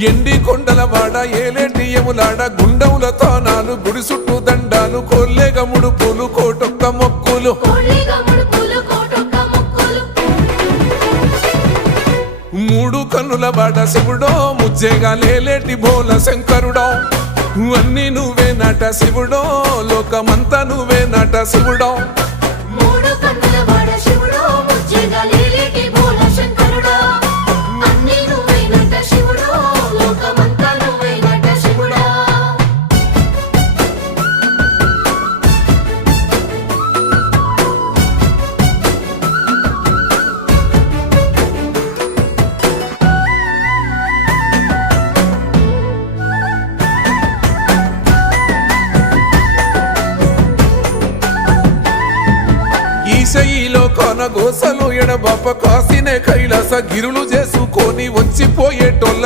ఎండి కొండలవాడ ఏలేటి యములాడ గుండముల తానాలు గుడి చుట్టూ దండాలు కొల్లేగ ముడుపులు కోటొక్క మొక్కులు మూడు కన్నుల బాట శివుడో ముజ్జేగా లేలేటి బోల శంకరుడో అన్ని నువ్వే నట శివుడో లోకమంతా నువ్వే నట శివుడో ఈశయిలో కొనగోసలు ఎడబాప కాసినే కైలాస గిరులు చేసుకొని వచ్చిపోయేటోళ్ళ